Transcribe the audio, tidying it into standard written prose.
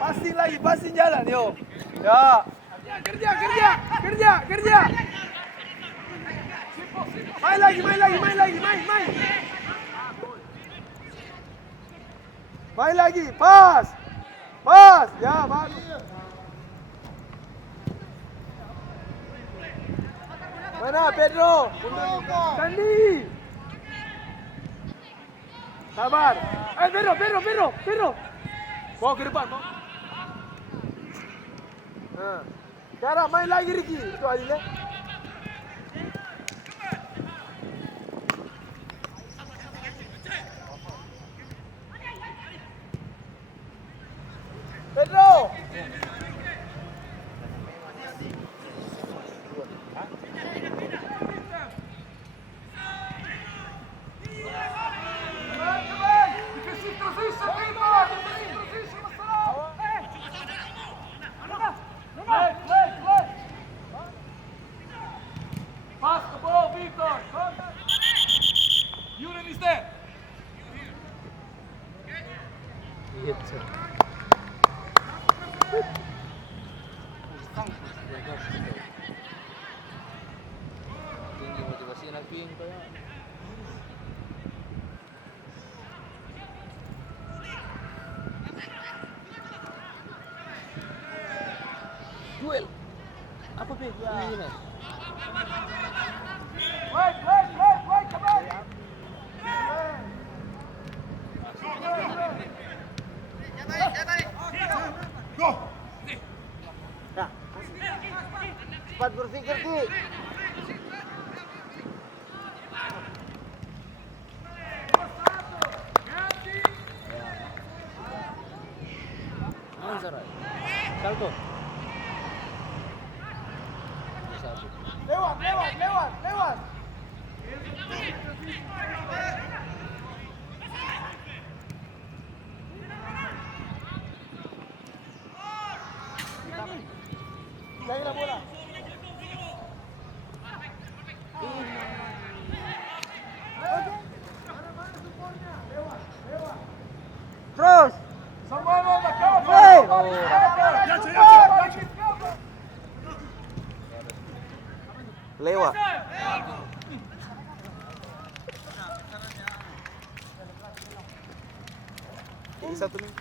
Passing lagi, passing jalan, yo. Ya. Kerja. Main lagi. Main lagi, pas. Ya, bagus. Mana Pedro? Sandi. Sabar. Pedro. Bawa ke depan, mau. Cara main lagi Ricky, itu Adil ya. Pedro. Pass the ball, Victor. Julian is there. Tinggi motivasi anak ping kayak. Duel. Apa ping? Ini. Wait, come on. Go. Nah. Cepat berpikir, Ki. Manzara. Salto. Lewat. Lagi la bola. Terus. Someone on the cover. Hey. Lewat. Satu nih.